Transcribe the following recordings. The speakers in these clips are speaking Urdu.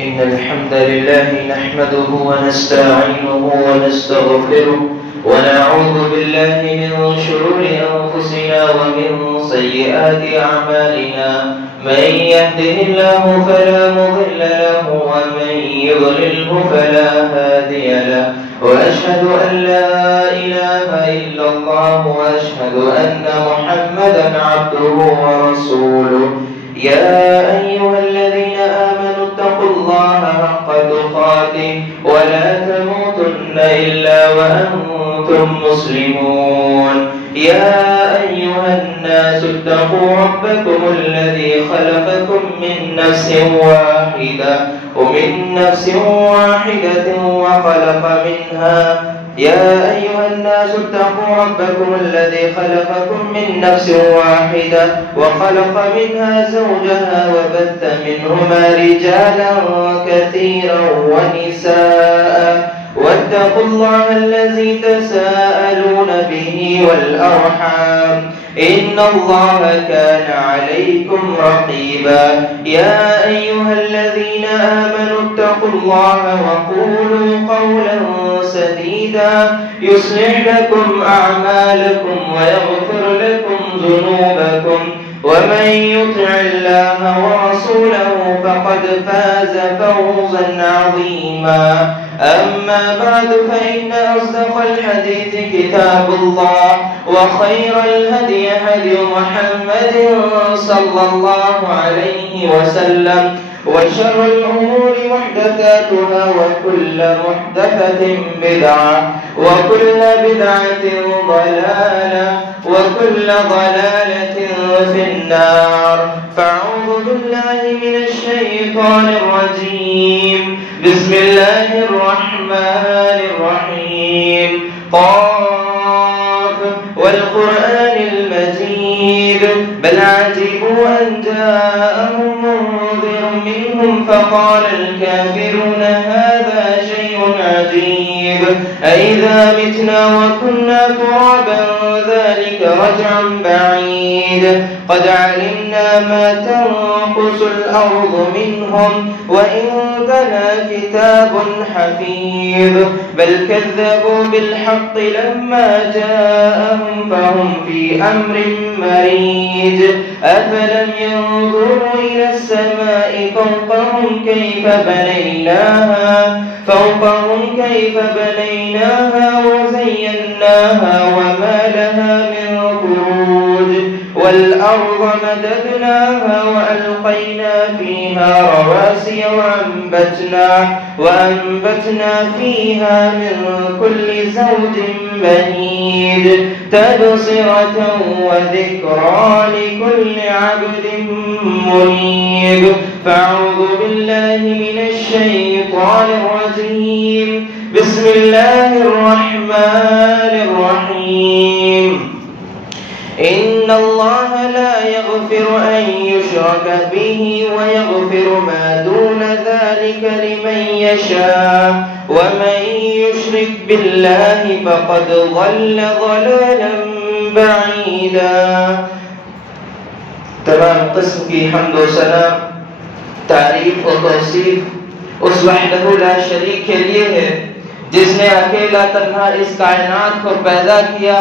إن الحمد لله نحمده ونستعينه ونستغفره ونعوذ بالله من شرور أنفسنا ومن سيئات أعمالنا من يهده الله فلا مضل له ومن يضلله فلا هادي له وأشهد أن لا إله إلا الله وأشهد أن محمدا عبده ورسوله يا أيها الذين آمنوا اتقوا الله حق تقاته ولا تموتن إلا وأنتم مسلمون يا أيها الناس اتقوا ربكم الذي خلقكم من نفس واحدة وخلق منها يا أيها الناس اتقوا ربكم الذي خلقكم من نفس واحدة وخلق منها زوجها وبث منهما رجالا كثيرا ونساء واتقوا الله الذي تساءلون به والأرحام إن الله كان عليكم رقيبا يا أيها الذين آمنوا اتقوا الله وقولوا قولا سديدا يصلح لكم أعمالكم ويغفر لكم ذنوبكم ومن يطع الله ورسوله فقد فاز فوزا عظيما أما بعد فإن أصدق الحديث كتاب الله وخير الهدي هدي محمد صلى الله عليه وسلم وشر الأمور محدثاتها وكل محدثة بدعة وكل بدعة ضلالة وكل ضلالة في النار فأعوذ بالله من الشيطان الرجيم بسم الله الرحمن الرحيم قاف والقرآن المجيد بل عجبوا أن جاءهم منذر منهم فقال الكافرون هذا شيء عجيب أئذا متنا وكنا ترابا ذلك رجع بعيد قد علمنا ما تنقص الأرض منهم وعندنا كتاب حفيظ بل كذبوا بالحق لما جاءهم فهم في أمر مريج أفلم ينظروا إلى السماء فوقهم كيف بنيناها وزيناها وما لها من فروج والأرض مددناها وألقينا فيها رواسي وأنبتنا فيها من كل زوج بهيج تبصرة وذكرى لكل عبد منيب فأعوذ بالله من الشيطان الرجيم بسم الله الرحمن الرحيم إن الله لا يغفر أن يشرك به ويغفر ما دون ذلك لمن يشاء ومن يشرك بالله فقد ضل ضلالا بعيدا تمام قسم کی حمد و ثنا تعریف و توصیف اس وحدہ لا شریک کے لیے ہے جس نے اکیلا تنہا اس کائنات کو پیدا کیا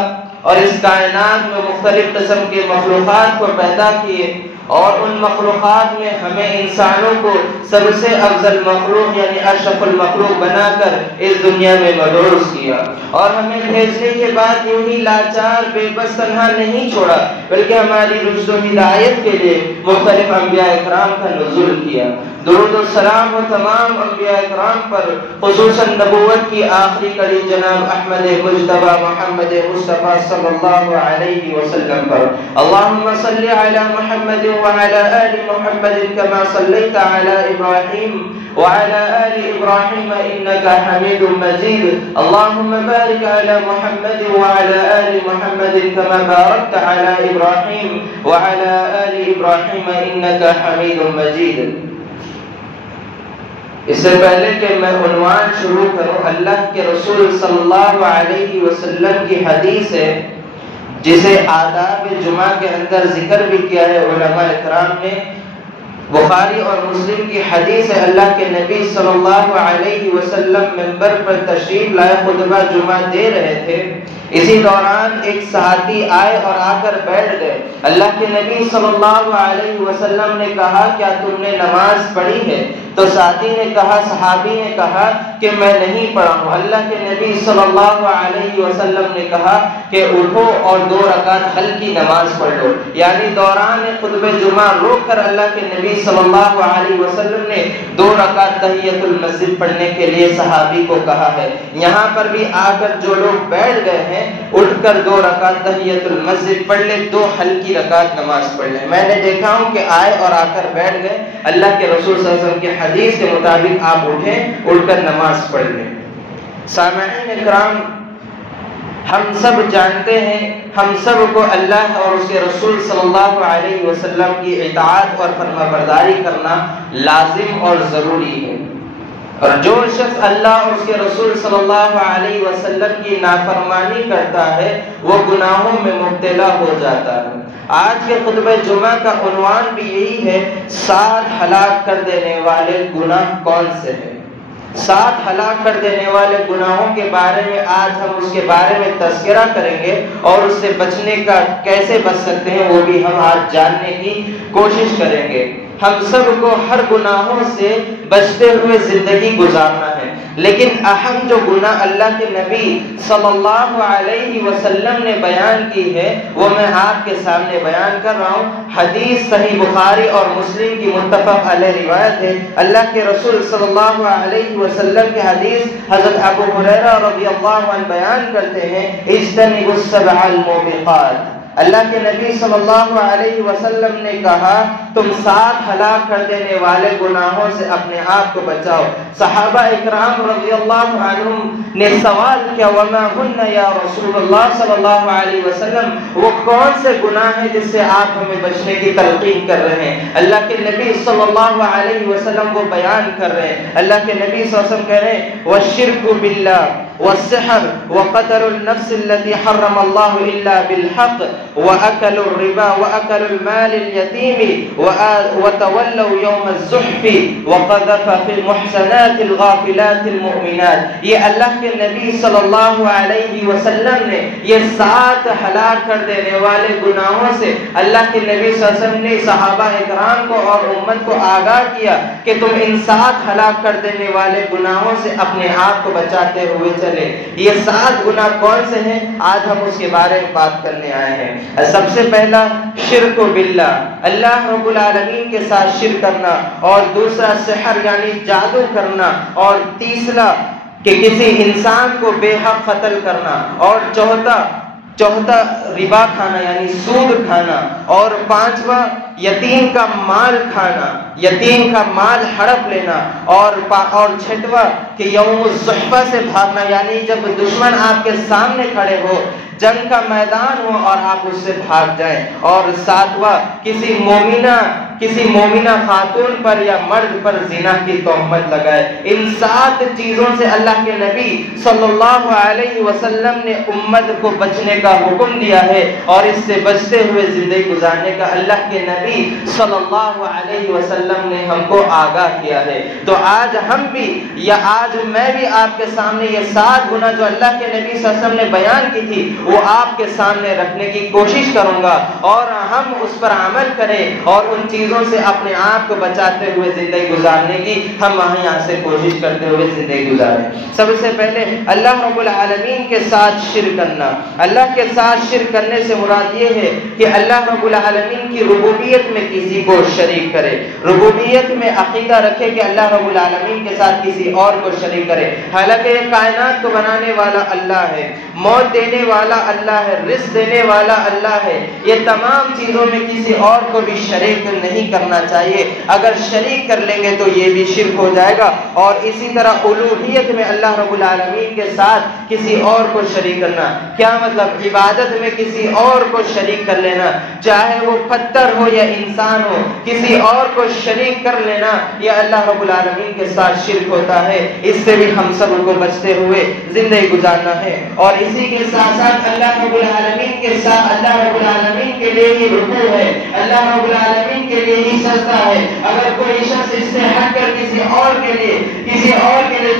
اور اس کائنات میں مختلف قسم کے مخلوقات کو پیدا کیے اور ان مخلوقات میں ہمیں انسانوں کو سب سے افضل مخلوق یعنی اشرف المخلوق بنا کر اس دنیا میں مبعوث کیا اور ہمیں بھیجنے کے بعد یوں ہی لاچار بے بس تنہا نہیں چھوڑا بلکہ ہماری رشد و ہدایت کے لیے مختلف انبیاء اکرام کا نزول کیا درود و سلام ہو تمام انبیاء اکرام پر خصوصاً نبوت کی آخری کڑی جناب احمد مجتبی محمد مصطفیٰ صلی اللہ علیہ وسلم پر اللہم صلی علی محمد وعلى آل محمد كما صليت على إبراهيم وعلى آل إبراهيم إنك حميد مجيد اللهم بارك على محمد وعلى آل محمد كما باركت على إبراهيم وعلى آل إبراهيم إنك حميد مجيد اس سے پہلے کہ میں عنوان شروع کروں اللہ کے رسول صلی اللہ علیہ وسلم کی حدیث ہے جسے آداب جمعہ کے اندر ذکر بھی کیا ہے علماء اکرام نے بخاری اور مسلم کی حدیث ہے، اللہ کے نبی صلی اللہ علیہ وسلم منبر پر تشریف لائے، خطبہ جمعہ دے رہے تھے۔ اسی دوران ایک صحابی آئے اور آ کر بیٹھ گئے۔ اللہ کے نبی صلی اللہ علیہ وسلم نے کہا کیا تم نے نماز پڑھی ہے؟ تو صحابی نے کہا کہ میں نہیں پڑھا ہوں۔ اللہ کے نبی صلی اللہ علیہ وسلم نے کہا کہ اٹھو اور 2 رکعت ہلکی نماز پڑھ لو، یعنی دوران خطبہ جمعہ روک کر اللہ کے نبی صلی اللہ علیہ وسلم نے 2 رکعت تحیۃ المسجد پڑھنے کے لیے صحابی کو کہا ہے۔ یہاں پر بھی آ کر جو لوگ بیٹھ گئے ہیں اٹھ کر 2 رکعت تحیۃ المسجد پڑھ لیں، 2 ہلکی رکعت نماز پڑھ لیں۔ میں نے دیکھا ہوں کہ آئے اور آ کر بیٹھ گئے، اللہ کے رسول صلی اللہ علیہ وسلم کی حدیث کے مطابق آپ اٹھیں، اٹھ کر نماز پڑھ لیں۔ سامعین اکرام، ہم سب جانتے ہیں، ہم سب کو اللہ اور اس کے رسول صلی اللہ علیہ وسلم کی اطاعت اور فرما برداری کرنا لازم اور ضروری ہے، اور جو شخص اللہ اور اس کے رسول صلی اللہ علیہ وسلم کی نافرمانی کرتا ہے وہ گناہوں میں مبتلا ہو جاتا ہے۔ آج کے خطبہ جمعہ کا عنوان بھی یہی ہے، 7 ہلاک کر دینے والے گناہ کون سے ہیں؟ 7 ہلاک کر دینے والے گناہوں کے بارے میں آج ہم اس کے بارے میں تذکرہ کریں گے، اور اس سے بچنے کا کیسے بچ سکتے ہیں وہ بھی ہم آج جاننے کی کوشش کریں گے۔ ہم سب کو ہر گناہوں سے بچتے ہوئے زندگی گزارنا ہے، لیکن اہم جو گناہ اللہ کے نبی صلی اللہ علیہ وسلم نے بیان کی ہے وہ میں آپ کے سامنے بیان کر رہا ہوں۔ حدیث صحیح بخاری اور مسلم کی متفق علیہ روایت ہے۔ اللہ کے رسول صلی اللہ علیہ وسلم کی حدیث حضرت ابو ہریرہ رضی اللہ عنہ بیان کرتے ہیں، اجتنبوا السبع الموبقات۔ اللہ کے نبی صلی اللہ علیہ وسلم نے کہا تم 7 ہلاک کر دینے والے گناہوں سے اپنے آپ کو بچاؤ۔ صحابہ اکرام رضی اللہ عنہم نے سوال کیا، وما ہن یا رسول اللہ صلی اللہ علیہ وسلم، وہ کون سے گناہ ہیں جس سے آپ ہمیں بچنے کی تلقین کر رہے ہیں؟ اللہ کے نبی صلی اللہ علیہ وسلم وہ بیان کر رہے ہیں۔ اللہ کے نبی صلی اللہ علیہ وسلم کہہ رہے ہیں، والشرک باللہ والسحر وقتل النفس التي حرم الله الا بالحق واكل الربا واكل المال اليتيم وتولوا يوم الزحف وقذف في المحسنات الغافلات المؤمنات۔ یہ اللہ کے نبی صلی اللہ علیہ وسلم نے یہ 7 ہلاک کر دینے والے گناہوں سے اللہ کے نبی صلی اللہ علیہ وسلم نے صحابہ اکرام کو اور امت کو آگاہ کیا کہ تم ان 7 ہلاک کر دینے والے گناہوں سے اپنے آپ کو بچاتے ہوئے چلے۔ یہ 7 گناہ کون سے ہیں آج ہم اس کے بارے میں بات کرنے آئے ہیں۔ سب سے پہلا شرک باللہ، اللہ رب العالمین کے ساتھ شرک کرنا، اور دوسرا سحر یعنی جادو کرنا، اور تیسرا کہ کسی انسان کو بے حق قتل کرنا، اور چوتھا ربا کھانا یعنی سود کھانا، اور 5واں یتیم کا مال کھانا، یتیم کا مال ہڑپ لینا، اور 6واں کہ یوم الزحف سے بھاگنا، یعنی جب دشمن آپ کے سامنے کھڑے ہو، جنگ کا میدان ہو اور آپ اس سے بھاگ جائیں، اور 7واں کسی مومنہ خاتون پر یا مرد پر زنا کی تہمت لگائے۔ ان 7 چیزوں سے اللہ کے نبی صلی اللہ علیہ وسلم نے امت کو بچنے کا حکم دیا ہے، اور اس سے بچتے ہوئے زندگی گزارنے کا اللہ کے نبی صلی اللہ علیہ وسلم نے ہم کو آگاہ کیا ہے۔ تو آج ہم بھی یا آج میں بھی آپ کے سامنے یہ 7 گناہ جو اللہ کے نبی صلی اللہ علیہ وسلم نے بیان کی تھی وہ آپ کے سامنے رکھنے کی کوشش کروں گا، اور ہم اس پر عمل کریں اور ان چیزوں سے اپنے آپ کو بچاتے ہوئے زندگی گزارنے کی ہم یہاں سے کوشش کرتے ہوئے زندگی گزاریں۔ سب سے پہلے اللہ رب العالمین کے ساتھ شرک کرنا۔ اللہ کے ساتھ شرک کرنے سے مراد یہ ہے کہ اللہ رب العالمین کی ربوبیت میں کسی کو شریک کرے، ربوبیت میں عقیدہ رکھے کہ اللہ رب العالمین کے ساتھ کسی اور کو شریک کرے، حالانکہ یہ کائنات کو بنانے والا اللہ ہے، موت دینے والا اللہ ہے، رزق دینے والا اللہ ہے۔ یہ تمام چیزوں میں کسی اور کو بھی شریک نہیں کرنا چاہیے، اگر شریک کر لیں گے تو یہ بھی شرک ہو جائے گا۔ اور اسی طرح الوہیت میں اللہ رب العالمین کے ساتھ کسی اور کو شریک کرنا، کیا مطلب؟ عبادت میں کسی اور کو شریک کر لینا، چاہے وہ پتھر ہو یا انسان ہو، کسی اور کو شریک کر لینا یہ اللہ رب العالمین کے ساتھ شرک ہوتا ہے۔ اس سے بھی ہم سب کو بچتے ہوئے زندگی گزارنا ہے۔ اور اسی کے ساتھ ساتھ اللہ رب العالمین کے ساتھ اللہ رب العالمین کے لیے ہی رکوع ہے، اللہ رب العالمین کے لیے ہی سجدہ ہے. اگر کوئی شخص اس سے ہٹ کر کسی اور کے لیے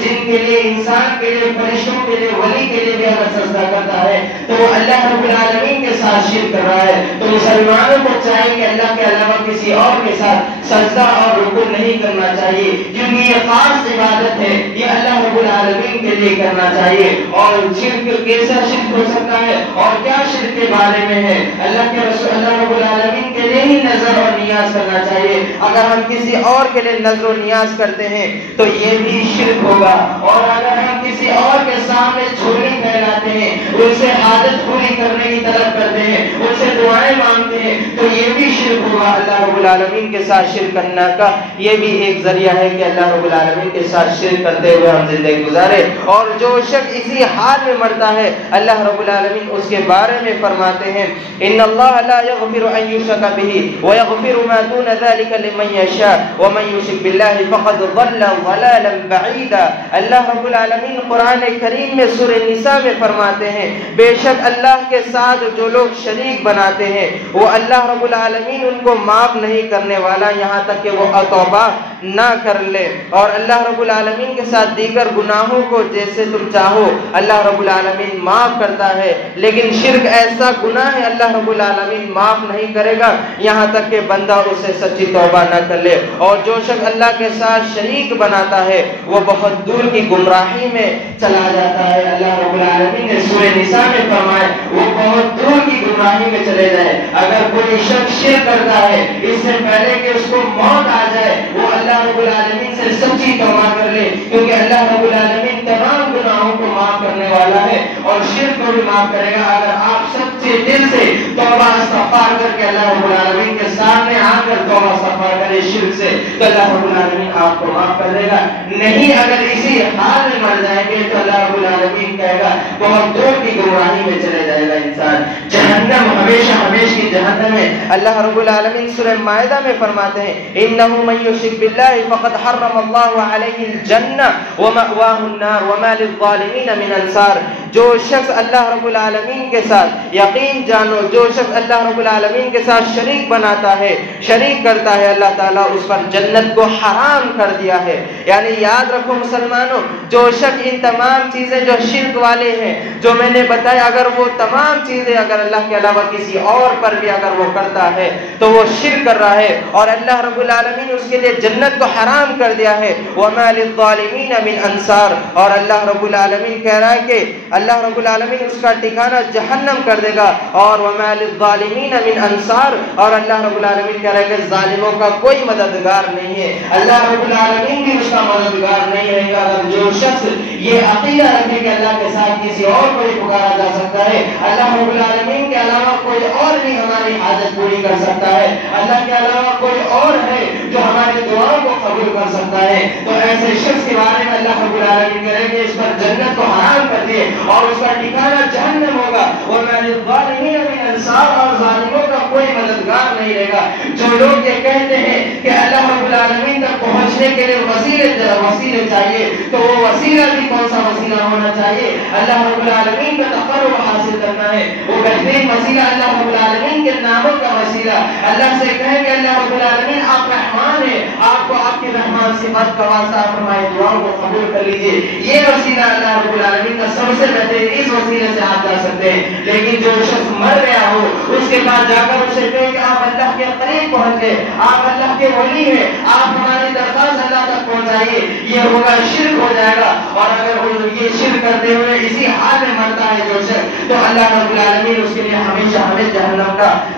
جن کے لیے انسان کے لیے فرشتوں کے لیے ولی کے لیے بھی اگر سجدہ کرتا ہے تو وہ اللہ رب العالمین کے ساتھ شرک کر رہا ہے. تو مسلمانوں کو چاہیے کہ اللہ کے علاوہ کسی اور کے ساتھ سجدہ اور رکوع نہیں کرنا چاہیے کیونکہ یہ خاص عبادت ہے, یہ اللہ رب العالمین کے لیے کرنا چاہیے. اور شرک کیسا شرک ہو سکتا ہے اور کیا شرک کے بارے میں ہے؟ اللہ کے رسول اللہ رب العالمین کے لیے ہی نظر اور نیاز کرنا چاہیے. اگر ہم کسی اور کے لیے نظر و نیاز کرتے ہیں تو یہ بھی شرک ہوگا. اور اگر ہم کسی اور کے سامنے جھولی پھیلاتے ہیں, ان سے حاجت پوری کرنے کی طلب کرتے ہیں, ان سے دعائیں مانگتے ہیں تو یہ بھی شرک ہوگا. اللہ رب العالمین کے ساتھ شرک کرنے کا یہ بھی ایک ذریعہ ہے کہ اللہ رب العالمین کے ساتھ شرک کرتے ہوئے ہم زندگی گزارے. اور جو شخص اسی حال میں مرتا ہے اللہ رب العالمین اس کے بارے میں فرماتے ہیں ان اللہ لا یغفر ان یشرک به ویغفر ما دون ذلك لمن یشاء ومن یشرک باللہ فقد ضل ضلالا بعیدا. اللہ رب العالمین قرآن کریم میں سورہ نساء میں فرماتے ہیں بے شک اللہ کے ساتھ جو لوگ شریک بناتے ہیں وہ اللہ رب العالمین ان کو معاف نہیں کرنے والا یہاں تک کہ وہ توبہ نہ کر لے. اور اللہ رب العالمین کے ساتھ دیگر گناہوں کو جیسے تم چاہو اللہ رب العالمین معاف کرتا ہے, لیکن شرک ایسا گناہ ہے اللہ رب العالمین معاف نہیں کرے گا یہاں تک کہ بندہ اسے سچی توبہ نہ کر لے. اور جو شخص اللہ کے ساتھ شریک بناتا ہے وہ بہت دور کی گمراہی میں چلا جاتا ہے. اللہ رب العالمین نے سورہ نساء میں فرمایا وہ بہت دور کی گمراہی میں چلے جائے. اگر کوئی شخص شرک کرتا ہے اس سے پہلے کہ اس کو موت آ جائے وہ اللہ رب العالمین سے سچی توبہ کر لے کیونکہ اللہ رب العالمین تمام گناہوں کو معاف کرنے والا ہے اور شرک کو بھی معاف کرے گا. اگر آپ سچے دل سے توبہ استغفار کر کے اللہ رب العالمین کے سامنے آ کر توبہ استغفار کرے شرک سے تو اللہ رب العالمین آپ کو معاف کر دے گا. نہیں اگر اسی حال میں مر جائیں گے تو اللہ رب العالمین کہے گا بہت دور کی گمراہی میں چلے جائے گا انسان. جہنم ہمیشہ ہمیشہ کی جہنم ہے. اللہ رب العالمین سورہ مائدہ میں فرماتے ہیں انه من یشرک باللہ فقد حرم اللہ علیہ الجنہ ومأواہ النار وما للظالمین من انصار. جو شخص اللہ رب العالمین کے ساتھ یقین جانو جو شخص اللہ رب العالمین کے ساتھ شریک بناتا ہے شریک کرتا ہے اللہ تعالیٰ اس پر جنت کو حرام کر دیا ہے. یعنی یاد رکھو مسلمانوں جو شخص ان تمام چیزیں جو شرک والے ہیں جو میں نے بتایا اگر وہ تمام چیزیں اگر اللہ کے علاوہ کسی اور پر بھی اگر وہ کرتا ہے تو وہ شرک کر رہا ہے اور اللہ رب العالمین اس کے لیے جنت کو حرام کر دیا ہے. وما للظالمین من انصار. اور اللہ رب العالمین کہہ رہا ہے کہ اللہ رب العالمین اس کا ٹھکانہ جہنم کر دے گا. اور وما للظالمین من انصار. اور اللہ رب العالمین کہہ رہا ہے کہ ظالموں کا کوئی مددگار نہیں ہے. اللہ رب العالمین بھی اس کا مددگار نہیں رہے گا. اگر جو شخص یہ عقیدہ رکھے کہ اللہ کے ساتھ کسی اور کو ہی پکارا جا سکتا ہے اللہ رب العالمین کے علاوہ کوئی اور بھی ہماری حاجت پوری کر سکتا ہے اللہ کے علاوہ کوئی اور ہے جو ہماری دعاؤں کو قبول کر سکتا ہے تو ایسے شخص کے بارے میں اللہ رب العالمین کہہ رہے کہ اس پر جنت کو حرام کر دے اور اس کا ٹھکانہ جہنم ہوگا. وما للظالمین من انصار. اور ظالموں کا کوئی مددگار نہیں رہے گا. جو لوگ یہ کہتے ہیں کہ اللہ رب العالمین تک پہنچنے کے لیے وسیلے چاہیے تو وہ وسیلہ بھی کون سا وسیلہ ہونا چاہیے؟ اللہ رب العالمین کا تقرب حاصل کرنا ہے. وہ بہترین وسیلہ اللہ رب العالمین کے ناموں کا وسیلہ. اللہ سے کہیں کہ اللہ رب العالمین آپ رحمان ہیں آپ کو آپ کی رحمان صفات کا واسطہ فرمائے دعاؤں کو قبول کر لیجیے. یہ وسیلہ اللہ رب العالمین کا سب سے بہترین اس وسیلے سے آپ جا سکتے ہیں. لیکن جو شخص مر گیا ہو اس کے بعد جا کر اسے کہیں کہ آپ اللہ کے قریب پہنچ گئے آپ اللہ کے ولی ہیں آپ ہماری درخواست اللہ تک پہنچائیے یہ ہوگا شرک ہو جائے گا. اور اگر وہ یہ شرک کرتے ہوئے اسی حال میں مرتا ہے جو شخص تو اللہ رب العالمین اس کے لیے ہمیشہ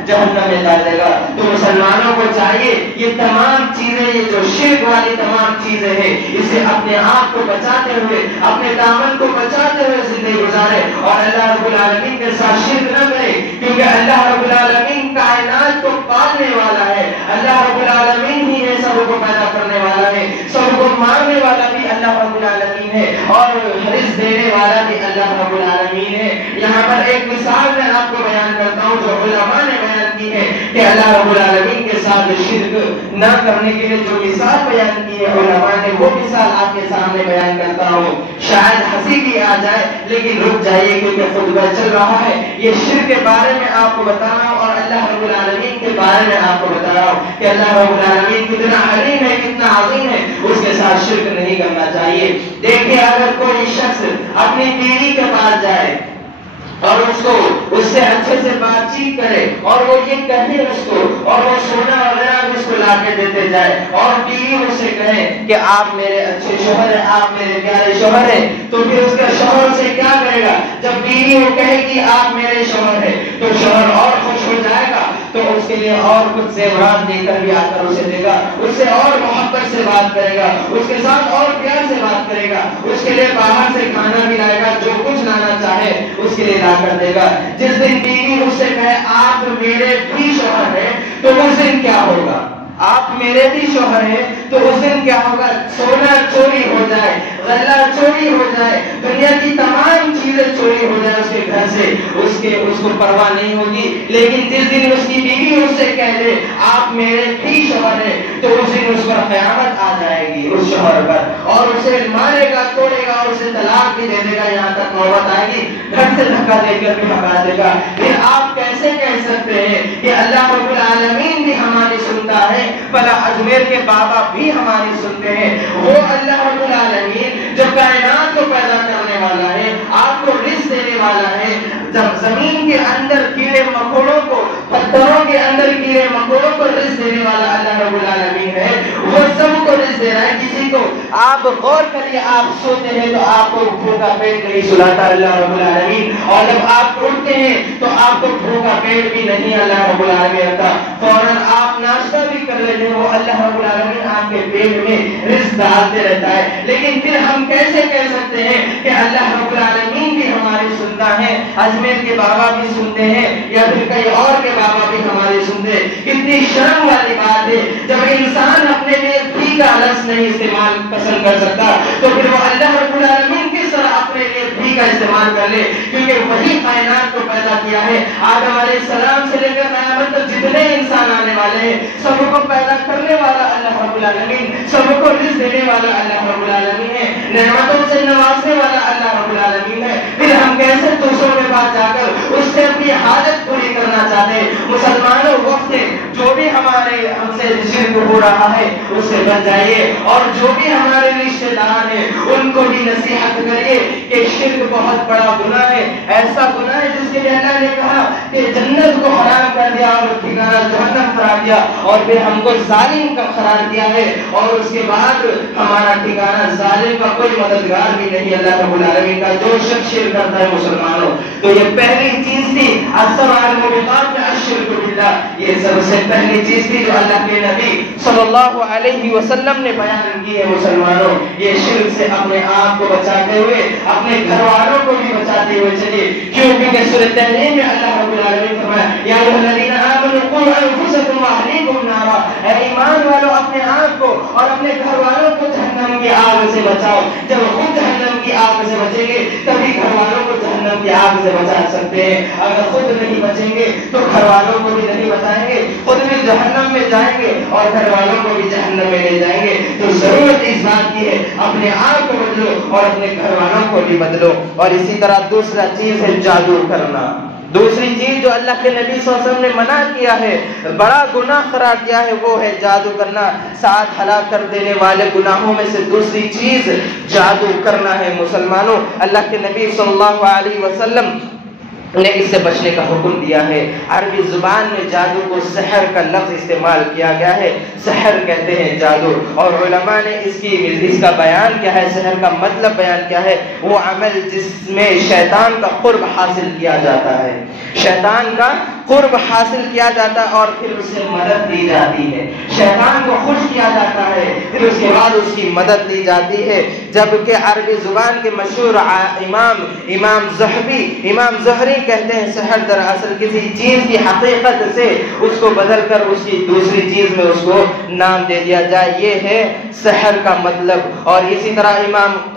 جہنم میں ڈال دے گا. تو مسلمانوں کو چاہیے یہ تمام چیزیں یہ جو شرک والی تمام چیزیں ہیں اسے اپنے آپ کو بچاتے ہوئے اپنے دامن کو بچاتے ہوئے زندگی گزارے اور اللہ رب العالمین کے ساتھ شرک نہ کرے کیونکہ اللہ رب العالمین کائنات کو پالنے والا ہے. اللہ رب العالمین ہی ہے سب کو پیدا کرنے والا ہے سب کو مارنے والا بھی اللہ رب العالمین ہے اور رزق دینے والا بھی اللہ رب العالمین ہے. یہاں پر ایک مثال میں آپ کو بیان کرتا ہوں جو علماء نے بیان کی ہے کہ اللہ رب العالمین کے ساتھ شرک نہ کرنے کے لیے جو مثال بیان کی ہے علماء نے وہ مثال آپ کے سامنے بیان کرتا ہوں. شاید ہنسی بھی آ جائے لیکن رک جائیے کیونکہ خطبہ چل رہا ہے. یہ شرک کے بارے میں آپ کو بتا رہا ہوں اور اللہ رب العالمین کے بارے میں آپ کو بتا رہا ہوں کہ اللہ رب العالمین کتنا حلیم ہے، کتنا عظیم ہے، اس کے ساتھ شرک نہیں کرنا چاہیے۔ دیکھیے اگر کوئی شخص اپنی بیوی کے پاس جائے اور اس سے اچھے سے بات چیت کرے اور وہ یہ کہے اس کو، اور وہ سونا وغیرہ بھی اس کو لا کے دیتے جائے، اور بیوی اس سے کہے کہ آپ میرے اچھے شوہر ہیں، آپ میرے پیارے شوہر ہیں، تو پھر اس کا شوہر سے کیا کرے گا؟ جب بیوی وہ کہے کہ آپ میرے شوہر ہیں تو شوہر اور خوش ہو جائے گا، تو اس کے لیے اور کچھ زیورات دے کر بھی آ کر اسے دے گا، اس سے اور محبت سے بات کرے گا، اس کے ساتھ اور پیار سے بات کرے گا، اس کے لیے باہر سے کھانا بھی لائے گا، جو کچھ لانا چاہے اس کے لیے لا کر دے گا۔ جس دن بیوی اس سے کہے آپ میرے بھی شوہر ہیں، تو اس دن کیا ہوگا؟ آپ میرے بھی شوہر ہیں تو اس دن کیا ہوگا؟ سونا چوری ہو جائے، غلہ چوری ہو جائے، دنیا کی تمام چیزیں چوری ہو جائے اس کے گھر سے، اس کو پرواہ نہیں ہوگی۔ لیکن جس دن اس کی بیوی اس سے کہہ دے آپ میرے بھی شوہر ہیں، تو اس دن اس پر قیامت آ جائے گی اس شوہر پر، اور اسے مارے گا، توڑے گا، اور اسے طلاق بھی دے دے گا، یہاں تک نوبت آئے گی گھر سے دھکا دے کر بھی بھگا دے گا۔ پھر آپ کیسے کہہ سکتے ہیں کہ اللہ رب العالمین بھی ہماری سنتا ہے، بھلا اجمیر کے بابا بھی ہماری سنتے ہیں؟ وہ اللہ رب العالمین جو کائنات کو پیدا کرنے والا ہے، آپ کو رزق دینے والا ہے، جب زمین کے اندر کیڑے مکوڑوں کو، پتھروں کے اندر کیڑے مکوڑوں کو رزق دینے والا اللہ رب العالمین ہے، وہ سب کو رزق دے رہا ہے۔ کسی کو آپ غور کریے، آپ سوتے ہیں تو آپ کو بھوکا پیٹ نہیں سلاتا اللہ رب العالمین، اور جب آپ اٹھتے ہیں تو آپ کو بھوکا پیٹ بھی نہیں اللہ رب العالمین رکھتا، فوراً آپ ناشتہ بھی کر لیتے ہیں، وہ اللہ رب العالمین آپ کے پیٹ میں رزق ڈالتے رہتا ہے۔ لیکن پھر ہم کیسے کہہ سکتے ہیں کہ اللہ رب العالمین بھی ہماری سنتا ہے، اجمیر کے بابا بھی سنتے ہیں، یا پھر کئی اور کے بابا بھی ہماری سنتے ہیں؟ کتنی شرم والی بات ہے جب انسان اپنے لیے بھی کا لفظ نہیں استعمال پسند کر سکتا، تو پھر وہ اللہ رب العالمین کس طرح اپنے لیے بھی کا استعمال کر لے؟ کیونکہ وہی کائنات کو پیدا کیا ہے۔ آدم علیہ السلام سے لے کر قیامت تک جتنے انسان آنے والے ہیں، سب کو پیدا کرنے والا اللہ رب العالمین، سب کو رزق دینے والا اللہ رب العالمین ہے، نعمتوں سے نوازنے والا اللہ رب العالمین ہے۔ پھر ہم کیسے دوسروں کے پاس جا کر اس سے اپنی حاجت پوری کرنا چاہتے ہیں؟ مسلمانوں وقت ہے، جو بھی ہم سے شرک ہو رہا ہے اس سے بچ جائیے، اور جو بھی ہمارے رشتے دار ہیں ان کو بھی نصیحت کریے کہ شرک بہت بڑا گناہ ہے، ایسا گناہ ہے جس کے لیے اللہ نے کہا کہ جنت کو حرام کر دیا اور ٹھکانہ جہنم قرار دیا، اور پھر ہم کو ظالم کا قرار دیا ہے، اور اس کے بعد ہمارا ٹھکانہ ظالم کا کوئی مددگار بھی نہیں اللہ رب العالمین کا۔ جو شخص شرک کرتا ہے مسلمانوں، تو یہ پہلی چیز تھی، السبع الموبقات میں الشرک باللہ، یہ سب سے پہلی چیز تھی جو اللہ کے نبی صلی اللہ علیہ وسلم نے بیان کی ہے۔ مسلمانوں یہ شرک سے اپنے آپ کو بچاتے ہوئے اپنے گھر والوں کو بھی بچاتے ہوئے چلیے، کیونکہ سورۃ تحریم میں اللہ رب العالمین فرمایا یا ایھا الذین آمنوا قوا انفسکم واہلیکم نارا، اے ایمان والو اپنے آپ کو اور اپنے گھر والوں کو جہنم کی آگ سے بچاؤ۔ جب خود جہنم کی آگ سے بچیں گے تبھی گھر والوں کو جہنم کی آگ سے بچا سکتے ہیں، اگر خود نہیں بچیں گے تو گھر والوں کو بھی نہیں بچائیں گے، خود بھی جہنم میں جائیں گے اور گھر والوں کو بھی جہنم میں لے جائیں گے۔ تو ضرورت اس بات کی ہے اپنے آپ کو بدلو اور اپنے گھر والوں کو بھی بدلو۔ اور اسی طرح دوسرا چیز ہے جادو کرنا۔ دوسری چیز جو اللہ کے نبی صلی اللہ علیہ وسلم نے منع کیا ہے، بڑا گناہ قرار دیا ہے، وہ ہے جادو کرنا۔ ساتھ ہلاک کر دینے والے گناہوں میں سے دوسری چیز جادو کرنا ہے۔ مسلمانوں اللہ کے نبی صلی اللہ علیہ وسلم نے اس سے بچنے کا حکم دیا ہے۔ عربی زبان میں جادو کو سحر کا لفظ استعمال کیا گیا ہے، سحر کہتے ہیں جادو، اور علماء نے اس کا بیان کیا ہے، سحر کا مطلب بیان کیا ہے، وہ عمل جس میں شیطان کا قرب حاصل کیا جاتا ہے، شیطان کا قرب حاصل کیا جاتا ہے اور پھر اس سے مدد دی جاتی ہے، شیطان کو خوش کیا جاتا ہے، پھر اس کے بعد اس کی مدد دی جاتی ہے۔ جبکہ عربی زبان کے مشہور امام زہری کہتے ہیں سحر دراصل کسی چیز کی حقیقت سے اس کو بدل کر اس کی دوسری چیز میں اس کو نام دے دیا جائے، یہ ہے سحر کا مطلب۔ اور اسی طرح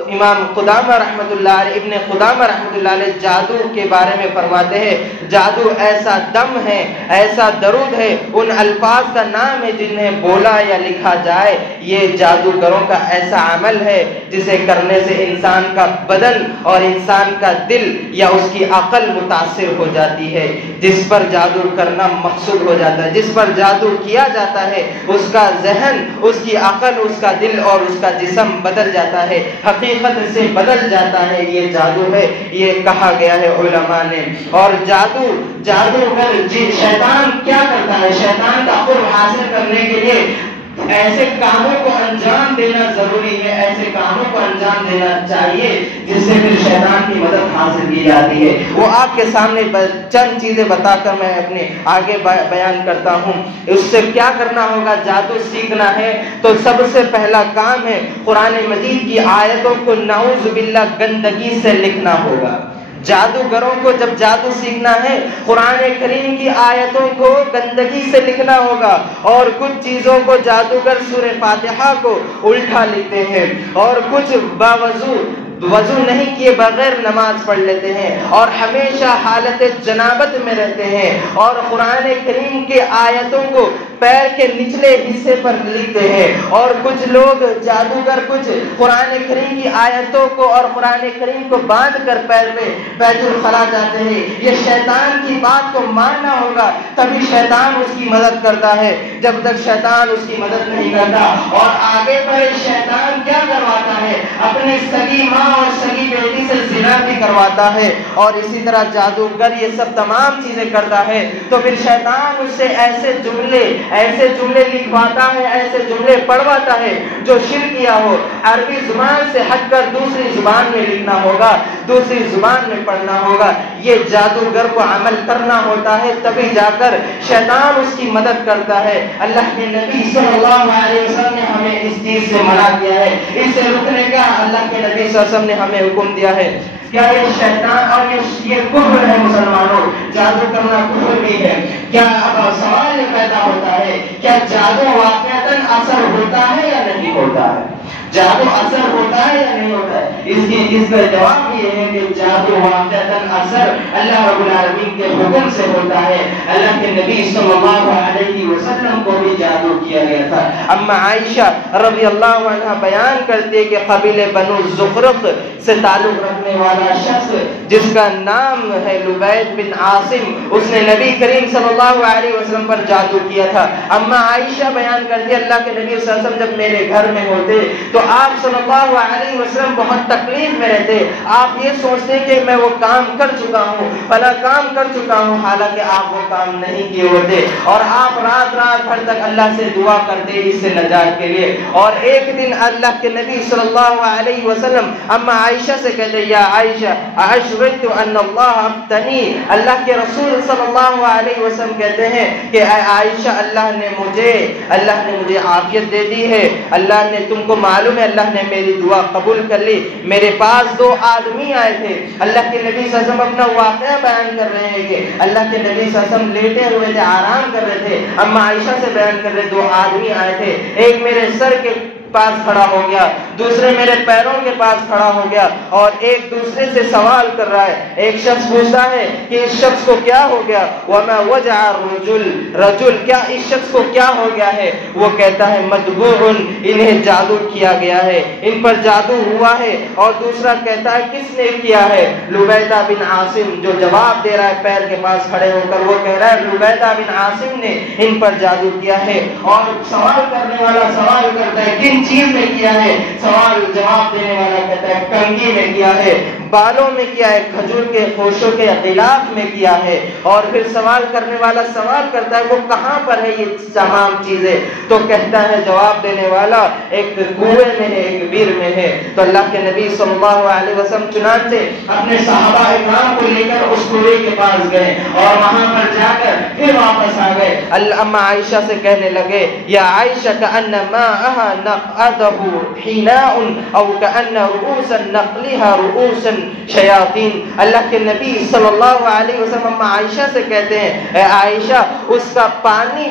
امام قدامہ رحمۃ اللہ علیہ، ابن قدامہ رحمۃ اللہ علیہ جادو کے بارے میں فرماتے ہیں، جادو ایسا دم ہے، ایسا درود ہے، ان الفاظ کا نام ہے جنہیں بولا یا لکھا جائے، یہ جادوگروں کا ایسا عمل ہے جسے کرنے سے انسان کا بدن اور انسان کا دل یا اس کی عقل متاثر ہو جاتی ہے۔ جس پر جادو کرنا مقصود ہو جاتا ہے، جس پر جادو کیا جاتا ہے، اس کا ذہن، اس کی عقل، اس کا دل اور اس کا جسم بدل جاتا ہے، حقیقت سے بدل جاتا ہے۔ یہ جادو ہے، یہ کہا گیا ہے علماء نے۔ اور جادوگر شیطان کیا کرتا ہے؟ شیطان کا قرب حاصل کرنے کے لیے ایسے کاموں کو انجام دینا ضروری ہے، ایسے کاموں کو انجام دینا چاہیے جس سے پھر شیطان کی مدد حاصل کی جاتی ہے۔ وہ آپ کے سامنے چند چیزیں بتا کر میں اپنے آگے بیان کرتا ہوں۔ اس سے کیا کرنا ہوگا؟ جادو سیکھنا ہے تو سب سے پہلا کام ہے قرآن مجید کی آیتوں کو نعوذ باللہ گندگی سے لکھنا ہوگا۔ جادوگروں کو جب جادو سیکھنا ہے، قرآن کریم کی آیتوں کو گندگی سے لکھنا ہوگا۔ اور کچھ چیزوں کو جادوگر سورہ فاتحہ کو الٹا لکھتے ہیں، اور کچھ وضو نہیں کیے بغیر نماز پڑھ لیتے ہیں، اور ہمیشہ حالت جنابت میں رہتے ہیں، اور قرآن کریم کی آیتوں کو پیر کے نچلے حصے پر لکھتے ہیں۔ اور کچھ لوگ جادوگر کچھ قرآن کریم کی آیتوں کو اور قرآن کریم کو باندھ کر پیر میں بیت الخلا جاتے ہیں۔ یہ شیطان کی بات کو ماننا ہوگا، تبھی شیطان اس کی مدد کرتا ہے۔ جب تک شیطان اس کی مدد نہیں کرتا، اور آگے بڑھے شیطان کیا کرواتا ہے؟ اپنے سگی ماں اور سگی بیٹی سے زنا بھی کرواتا ہے، اور اسی طرح جادوگر یہ سب تمام چیزیں کرتا ہے۔ تو پھر شیطان اس سے ایسے جملے لکھواتا ہے، ایسے جملے پڑھواتا ہے جو شرکیہ ہو۔ عربی زبان سے ہٹ کر دوسری زبان میں لکھنا ہوگا، دوسری زبان میں پڑھنا ہوگا۔ یہ جادوگر کو عمل کرنا ہوتا ہے، تبھی جا کر شیطان اس کی مدد کرتا ہے۔ اللہ کے نبی صلی اللہ علیہ وسلم نے ہمیں اس چیز سے منع کیا ہے، اس سے رکنے کا اللہ کے نبی صلی اللہ علیہ وسلم نے ہمیں حکم دیا ہے۔ کیا یہ شیطان اور یہ کفر ہے مسلمانوں؟ جادو کرنا کفر بھی ہے۔ کیا اب سوال پیدا ہوتا ہے، کیا جادو واقعتاً اثر ہوتا ہے یا نہیں ہوتا ہے؟ جادو اثر ہوتا ہے یا نہیں ہوتا ہے؟ اس کا جواب یہ ہے کہ جادو واقعتاً اثر اللہ رب العالمین کے حکم سے ہوتا ہے۔ اللہ کے نبی صلی اللہ علیہ وسلم کو بھی جادو کیا گیا تھا۔ اما عائشہ رضی اللہ عنہ بیان کرتی ہے کہ قبیلے بنو زخرف سے تعلق رکھنے والا شخص جس کا نام ہے لبید بن عاصم، اس نے نبی کریم صلی اللہ علیہ وسلم پر جادو کیا تھا۔ اما عائشہ بیان کرتی ہے اللہ کے نبی صلی اللہ علیہ وسلم جب میرے گھر میں ہوتے تو آپ صلی اللہ علیہ وسلم بہت تکلیف میں رہتے، آپ یہ سوچتے کہ میں وہ کام کر چکا ہوں، بھلا کام کر چکا ہوں، حالانکہ آپ وہ کام نہیں کیے ہوتے، اور آپ رات بھر تک اللہ سے دعا کرتے اس سے نجات کے لیے۔ اور ایک دن اللہ کے نبی صلی اللہ علیہ وسلم اما عائشہ سے کہتے یا عائشہ اشرت ان اللہ افتنی، اللہ کے رسول صلی اللہ علیہ وسلم کہتے ہیں کہ اے عائشہ اللہ نے مجھے عافیت دے دی ہے، اللہ نے تم کو معلوم ہے اللہ نے میری دعا قبول کر لی۔ میرے پاس دو آدمی آئے تھے، اللہ کے نبی صلی اللہ علیہ وسلم اپنا واقعہ بیان کر رہے ہیں کہ اللہ کے نبی صلی اللہ علیہ وسلم لیٹے ہوئے تھے، آرام کر رہے تھے، اما عائشہ سے بیان کر رہے دو آدمی آئے تھے، ایک میرے سر کے پاس کھڑا ہو گیا، دوسرے میرے پیروں کے پاس کھڑا ہو گیا، اور ایک دوسرے سے سوال کر رہا ہے۔ ایک شخص پوچھتا ہے کہ اس شخص کو کیا ہو گیا؟ وَمَا وَجَعَ الرَّجُلِ کیا اس شخص کو کیا ہو گیا ہے؟ وہ کہتا ہے مدبوع، انہیں جادو کیا گیا ہے، ان پر جادو ہوا ہے۔ اور دوسرا کہتا ہے کس نے کیا ہے؟ لبیدہ بن عاصم، جو جواب دے رہا ہے پیر کے پاس کھڑے ہو کر، وہ کہہ رہا ہے لبیدہ بن عاصم نے ان پر جادو کیا ہے۔ اور سوال کرنے والا سوال کرتا ہے کن چیز میں کیا ہے؟ سوال جواب دینے والا کہتا ہے کنگھی میں کیا ہے، بالوں میں کیا ہے، کھجور کے خوشوں کے غلاف میں کیا ہے۔ اور پھر سوال کرنے والا سوال کرتا ہے وہ کہاں پر ہے یہ تمام چیزیں؟ تو کہتا ہے جواب دینے والا ایک کنویں میں ہے، ایک بیر میں ہے۔ تو اللہ کے نبی صلی اللہ علیہ وسلم چنانچہ اپنے صحابہ اکرام کو لے کر اس کنویں کے پاس گئے، اور وہاں پر جا کر پھر واپس آ گئے۔ اما عائشہ سے کہنے لگے یا عائشہ کأن ماءها نقعده حناء او كأن رؤوس نقلها رؤوس شیاطین۔ اللہ کے نبی صلی اللہ علیہ وسلم عائشہ سے کہتے ہیں اے عائشہ اس کا پانی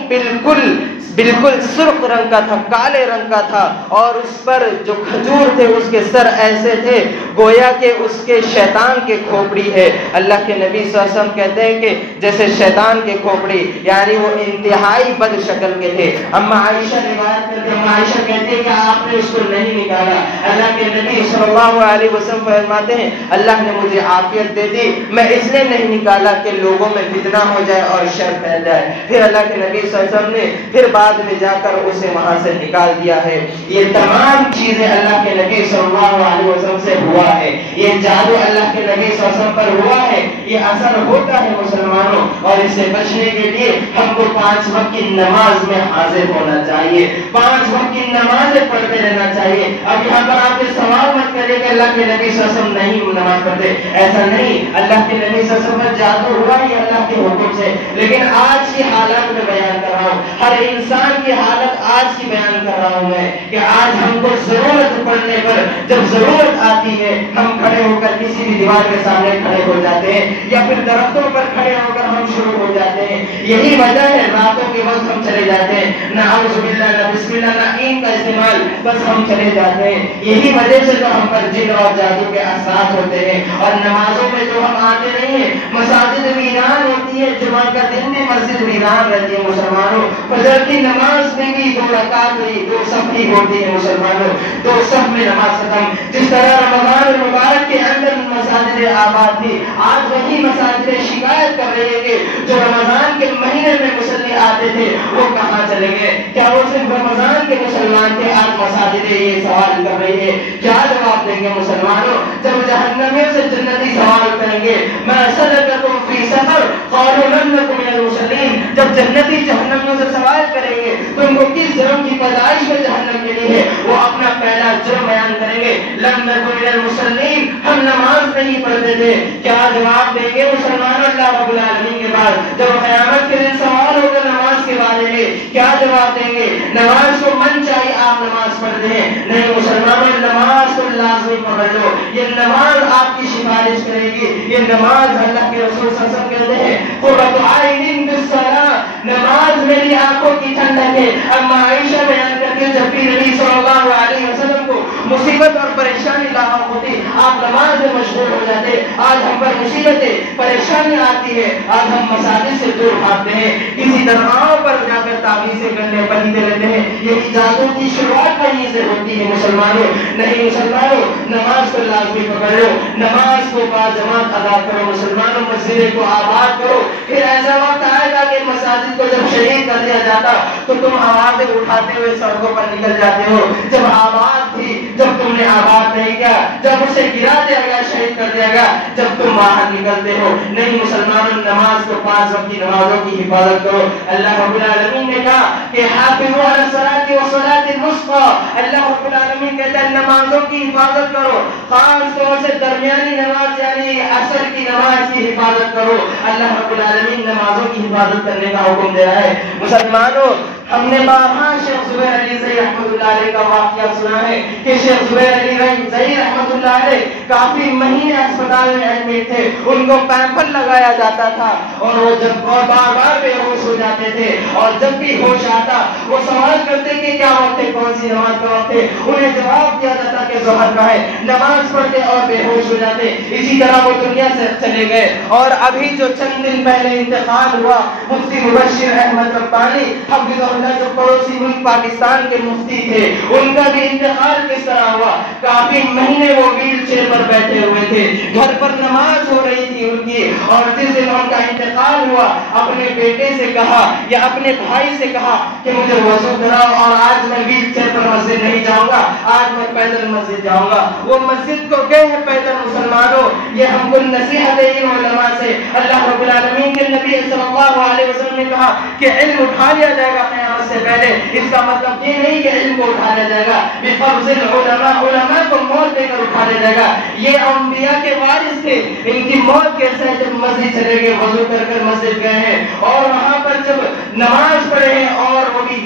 بالکل سرخ رنگ کا تھا، کالے رنگ کا تھا، اور اس پر جو کھجور تھے اس کے سر ایسے تھے گویا کہ اس کے شیطان کے کھوپڑی ہے۔ اللہ کے نبی صلی اللہ علیہ وسلم کہتے ہیں کہ جیسے شیطان کے کھوپڑی، یعنی وہ انتہائی بد شکل کے تھے۔ اما عائشہ روایت کرتے ہیں، اما عائشہ کہتے ہیں کہ آپ نے اس کو نہیں نکالا۔ اللہ کے نبی صلی اللہ علیہ وسلم فرماتے ہیں اللہ نے مجھے عافیت دے دی، میں اس لیے نہیں نکالا کہ لوگوں میں فتنہ ہو جائے اور شر پھیل جائے۔ پھر اللہ کے نبی صلی اللہ علیہ وسلم نے پھر بعد میں جا کر اسے وہاں سے نکال دیا ہے۔ یہ تمام چیزیں اللہ کے نبی صلی اللہ علیہ وسلم سے ہوا ہے، یہ جادو اللہ کے نبی صلی اللہ علیہ وسلم پر ہوا ہے، یہ اثر ہوتا ہے مسلمانوں، اور اس سے بچنے کے لیے ہم کو 5 وقت کی نماز میں حاضر ہونا چاہیے، 5 وقت کی نمازیں پڑھتے رہنا چاہیے۔ اب یہاں پر آپ یہ سوال مت کریں کہ اللہ کے نبی صلی اللہ علیہ وسلم نہیں نماز پڑھتے، ایسا نہیں، اللہ کے نبی صلی اللہ علیہ وسلم پر جادو ہوا ہے اللہ کے حکم سے، لیکن آج کی حالت میں بیان کر رہا ہوں، ہر انسان کی حالت آج کی بیان کر رہا ہوں میں کہ آج ہم کو ضرورت پڑنے پر، جب ضرورت آتی ہے ہم کھڑے ہو کر کسی بھی دیوار کے سامنے کھڑے ہو جاتے ہیں، یا پھر درختوں پر کھڑے ہو کر ہم شروع ہو جاتے ہیں۔ یہی وجہ ہے راتوں کے وقت ہم چلے جاتے ہیں، نہ اعوذ باللہ نہ بسم اللہ نہ این کا استعمال، بس ہم چلے جاتے ہیں۔ یہی وجہ سے تو ہم پر جن اور جادو کے اثرات ہوتے ہیں، اور نمازوں میں جو ہم آتے نہیں ہیں، مساجد ویران ہوتی ہے، جمعہ کا دن بھی مسجد ویران رہتی ہے مسلمانوں، فجر کی نماز میں بھی 2 رکعت ہوئی، 2 صف کی ہوتی ہے مسلمانوں، 2 صف میں نماز ختم۔ جس طرح رمضان المبارک کے اندر مساجد آباد تھی، آج وہی مساجد شکایت کر رہی ہے کہ جو رمضان کے مہینے میں مصلی آتے تھے وہ کہاں چلے گئے؟ کیا وہ صرف رمضان کے مسلمان تھے؟ آج مساجد یہ سوال کر رہی ہے، کیا جواب دیں گے مسلمانوں جب جہنمیوں سے جنتی سوال کریں گے؟ میں سلککم فی سقر قالوا لم نکن من المصلین، جب جنتی جہنمیوں سے سوال کریں گے تو ان کو کس جرم کی پیدائش میں جہنم ملی ہے، وہ اپنا پہلا جرم بیان کریں گے، لم نکن من المصلین، ہم نماز نہیں پڑھتے تھے۔ کیا جواب دیں گے مسلمانوں اللہ رب العالمین کے بعد جب قیامت کے دن سوال ہوگا نماز کے بارے میں؟ کیا جواب دیں گے؟ نماز کو من چاہیے آپ نماز پڑھتے ہیں، نہیں مسلمانوں نماز کو لازمی پڑھ لو، یہ نماز آپ کی سفارش کرے گی، یہ نماز اللہ کے رسول صلی اللہ علیہ وسلم کہتے ہیں قرۃ عین بالصلاۃ، نماز میری آنکھوں کی ٹھنڈک ہے۔ اما عائشہ بیان کرتے ہیں جب بھی نبی صلی اللہ علیہ وسلم کو مصیبت اور پریشانی لاحق ہوتی آپ نماز میں مشغول ہو جاتے۔ آج ہم پر مصیبتیں پریشانی آتی ہے، آج ہم مساجد سے دور بھاگتے ہیں، کسی درگاہوں پر جا کر تعویذیں کرنے پڑھتے رہتے ہیں، یہ جادو کی شروعات وہیں سے ہوتی ہے مسلمانوں۔ نہیں مسلمانوں نماز کو لازمی پکڑ لو، نماز کو باجماعت ادا کرو مسلمانوں، مسجد کو آباد کرو۔ پھر ایسا وقت آئے گا کہ مساجد کو جب شہید کر دیا جاتا تو تم آوازیں اٹھاتے ہوئے سڑکوں پر نکل جاتے ہو، جب آباد تھی، جب تم نے آباد نہیں کیا، جب اسے گرا دیا گیا شہید کر دیا گیا، جب تم باہر نکلتے ہو۔ نہیں مسلمانوں نماز کو 5 وقت کی نمازوں کی حفاظت کرو۔ اللہ رب العالمین نے کہا کہ حافظوا علی الصلاۃ والصلاۃ الوسطی، اللہ رب العالمین کہتا ہے نمازوں کی حفاظت کرو، خاص طور سے درمیانی نماز یعنی عصر کی نماز کی حفاظت کرو۔ اللہ رب العالمین نمازوں کی حفاظت کرنے کا حکم دیا ہے۔ مسلمانوں ہم نے بارہا شیخ زبیر علی زئی رحمۃ اللہ علیہ کا واقعہ سنا ہے کہ شیخ زبیر علی زئی رحمۃ اللہ علیہ کافی مہینے اسپتال میں ایڈمٹ تھے، ان کو پیمپل لگایا جاتا تھا اور وہ جب بار بار بے ہوش ہو جاتے تھے، اور جب بھی ہوش آتا وہ سوال کرتے کہ کیا وقت ہے، کون سی نماز کا وقت ہے، انہیں جواب دیا جاتا کہ ظہر کا ہے، نماز پڑھتے اور بے ہوش ہو جاتے۔ اسی طرح وہ دنیا سے چلے گئے، اور ابھی جو چند دن پہلے انتقال ہوا مفتی مبشر احمد ربانی حفظہ اللہ جو پڑوسی ملک پاکستان کے مفتی تھے، ان کا بھی انتقال کس طرح ہوا؟ کافی مہینے وہ ویل چیئر پر بیٹھے ہوئے تھے، گھر پر نماز ہو رہی تھی ان کی، اور جس دن ان کا انتقال ہوا اپنے بیٹے سے کہا یا اپنے بھائی سے کہا کہ مجھے وضو کراؤ، اور آج میں ویل چیئر پر مسجد نہیں جاؤں گا، آج میں پیدل مسجد جاؤں گا۔ وہ مسجد کو گئے ہیں پیدل مسلمانوں، یہ ہم کو نصیحت ہے ان علماء سے۔ اللہ رب العالمین کے نبی صلی اللہ علیہ وسلم نے کہا کہ علم اٹھا لیا جائے گا قیامت سے پہلے، اس کا مطلب یہ نہیں کہ علم کو اٹھا لیا جائے گا بفضل العلماء، علماء کو موت دے کر اٹھا لیا جائے گا۔ یہ انبیاء کے وارث تھے، ان کی موت کیسے ہے؟ جب مسجد چلے گئے، وضو کر کر مسجد گئے ہیں اور وہاں پر جب نماز پڑھے ہیں اور وہ بھی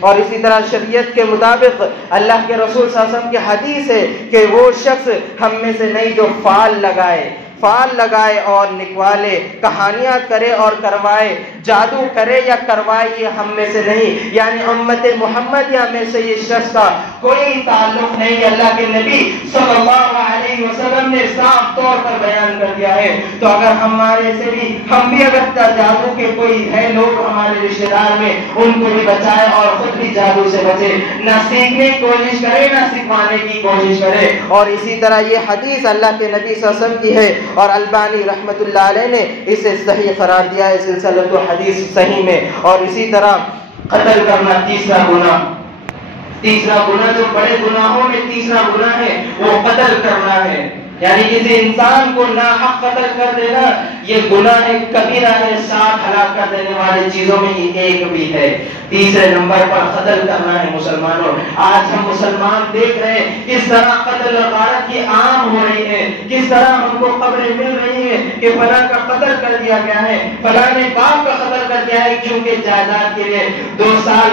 اور اسی طرح شریعت کے مطابق اللہ کے رسول صلی اللہ علیہ وسلم کی حدیث ہے کہ وہ شخص ہم میں سے نہیں جو فال لگائے اور نکوالے، کہانیاں کرے اور کروائے، جادو کرے یا کروائے، یہ ہم میں سے نہیں. یعنی امت محمدیہ میں سے یہ شخص کا کوئی تعلق نہیں. اللہ کے نبی صلی اللہ علیہ وسلم نے صاف طور پر بیان کر دیا ہے. تو اگر ہم بھی اگر جادو کے کوئی ہے لوگ ہمارے رشتے دار میں، ان کو بھی بچائے اور خود بھی جادو سے بچے، نہ سیکھنے کی کوشش کرے نہ سکھوانے کی کوشش کرے. اور اسی طرح یہ حدیث اللہ کے نبی صلی اللہ علیہ وسلم کی ہے اور البانی رحمت اللہ علیہ نے اسے صحیح قرار دیا ہے سلسلۃ الحدیث صحیح میں. اور اسی طرح قتل کرنا تیسرا گناہ جو بڑے گناہوں میں تیسرا گناہ ہے وہ قتل کرنا ہے. یعنی کسی انسان کو ناحق قتل کر دینا یہ گناہ کبیرہ ہے، ساتھ ہلاک کر دینے والی چیزوں میں یہ ایک بھی ہے. تیسرے نمبر پر قتل کرنا ہے. مسلمانوں، آج ہم مسلمان دیکھ رہے ہیں کس طرح قتل و غارت کی عام ہو رہی ہے، کس طرح ہم کو خبریں مل رہی ہیں کہ فلاں کا قتل کر دیا گیا ہے، فلاں نے باپ کا قتل کر دیا ہے کیونکہ جائیداد کے لیے. 2 سال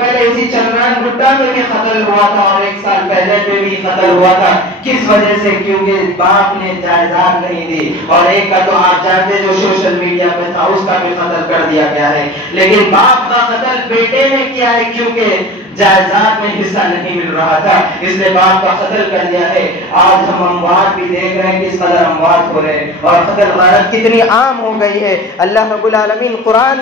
پہلے اسی چندران گٹا میں بھی قتل ہوا تھا اور 1 سال پہلے پہ بھی قتل ہوا تھا. کس وجہ سے؟ کیونکہ باپ نے جائیداد نہیں دی. اور ایک کا تو آپ جانتے جو سوشل میڈیا پہ تھا اس کا بھی قتل کر دیا گیا ہے. لیکن باپ کا قتل بیٹے نے کیا ہے کیونکہ جائیداد میں حصہ نہیں مل رہا تھا، اس نے باپ کا قتل کر دیا ہے. آج ہم اموات بھی دیکھ رہے ہیں کس قدر اموات ہو رہے ہیں اور قتل غارت کتنی عام ہو گئی ہے. اللہ رب العالمین قرآن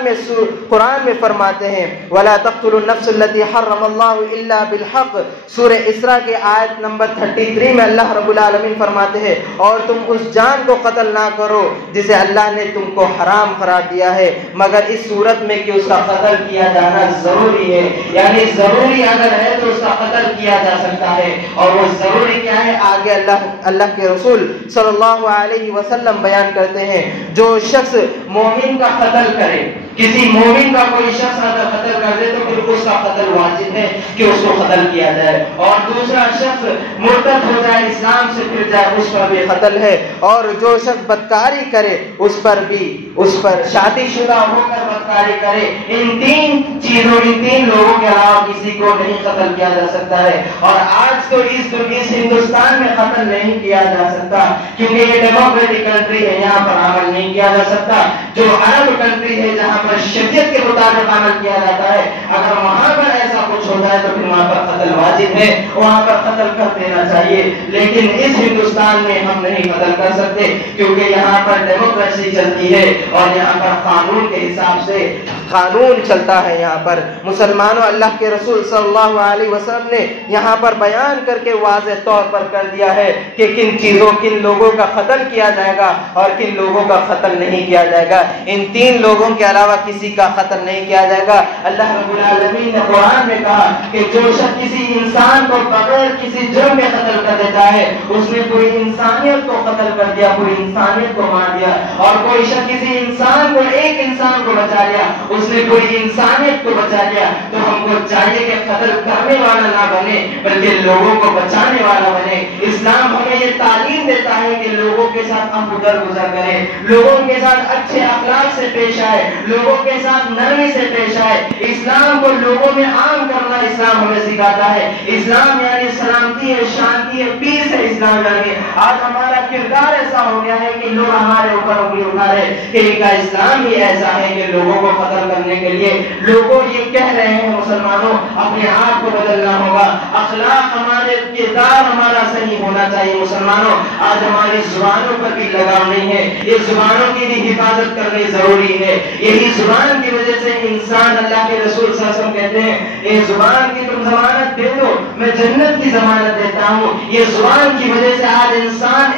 میں فرماتے ہیں وَلَا تَقْتُلُوا النَّفْسَ الَّتِي حَرَّمَ اللَّهُ إِلَّا بِالْحَقِّ. سورہ اسراء کے آیت نمبر 33 میں اللہ رب العالمین فرماتے ہیں اور تم اس جان کو قتل نہ کرو جسے اللہ نے تم کو حرام قرار دیا ہے مگر اس صورت میں کہ اس کا قتل کیا جانا ضروری ہے. یعنی ضروری اگر ہے تو اس کا قتل کیا جا سکتا ہے. اور وہ ضروری کیا ہے آگے اللہ کے رسول صلی اللہ علیہ وسلم بیان کرتے ہیں. جو شخص مومن کا قتل کرے، کسی مومن کا کوئی شخص اگر قتل کر دے تو پھر اس کا قتل واجب ہے کہ اس کو قتل کیا جائے. اور دوسرا شخص مرتد ہو جائے، اسلام سے پھر جائے، اس پر بھی قتل ہے. اور جو شخص بدکاری کرے اس پر شادی شدہ ہو کر بدکاری کرے، ان 3 لوگوں کے علاوہ کسی کو نہیں قتل کیا جا سکتا ہے. اور آج تو اس ہندوستان میں قتل نہیں کیا جا سکتا کیونکہ یہ ڈیموکریٹک کنٹری ہے، یہاں پر عمل نہیں کیا جا سکتا. جو عرب کنٹری ہے جہاں پر شریعت کے مطابق عمل کیا جاتا ہے، اگر وہاں پر ایسا کچھ ہوتا ہے تو پھر وہاں پر قتل واجب ہے، وہاں پر قتل کر دینا چاہیے. لیکن اس ہندوستان میں ہم نہیں قتل کر سکتے کیونکہ یہاں پر ڈیموکریسی چلتی ہے اور یہاں پر قانون کے حساب سے قانون چلتا ہے. یہاں پر مسلمانوں، اللہ کے رسول صلی اللہ علیہ وسلم نے یہاں پر بیان کر کے واضح طور پر کر دیا ہے کہ کن لوگوں کا قتل کیا جائے گا اور کن لوگوں کا قتل نہیں کیا جائے گا. ان 3 لوگوں کے علاوہ کسی کا قتل نہیں کیا جائے گا. اللہ رب العالمین نے قرآن میں کہا کہ جو شخص کسی انسان کو بغیر کسی جرم میں قتل کر دیتا ہے اس نے پوری انسانیت کو قتل کر دیا، پوری انسانیت کو مار دیا. اور کوئی شخص کسی انسان کو، ایک انسان کو بچا لیا، اس نے پوری انسانیت کو بچا لیا. تو ہم کو چاہیے کہ قتل کرنے والا نہ بنے بلکہ لوگوں کو بچانے والا بنے. اسلام ہمیں یہ تعلیم دیتا ہے کہ لوگوں کے ساتھ ہم گزر کریں، لوگوں کے ساتھ اچھے اخلاق سے پیش آئے، لوگوں کے ساتھ نرمی سے پیش آئے. اسلام کو لوگوں میں عام کرنا اسلام ہمیں سکھاتا ہے. اسلام یعنی سلامتی ہے، شانتی ہے، پیس ہے. اسلام یعنی آج ہمارا کردار ایسا ہو گیا ہے کہ لوگ ہمارے اوپر انگلی اٹھا رہے کہ ان کا اسلام ہی ایسا ہے کہ لوگوں کو قتل کرنے کے لیے لوگوں یہ کہہ رہے ہیں. مسلمانوں، اپنے آپ کو بدلنا ہوگا، اخلاق ہمارے، کردار ہمارا صحیح ہونا چاہیے. مسلمانوں، آج ہماری زبانوں پر بھی لگام نہیں ہے، یہ زبانوں کی بھی حفاظت کرنی ضروری ہے. یہی زبان کی وجہ سے انسان، اللہ کے رسول صلی اللہ علیہ وسلم کہتے ہیں یہ زبان کی تم ضمانت دے دو میں جنت کی ضمانت دیتا ہوں. یہ زبان کی وجہ سے آج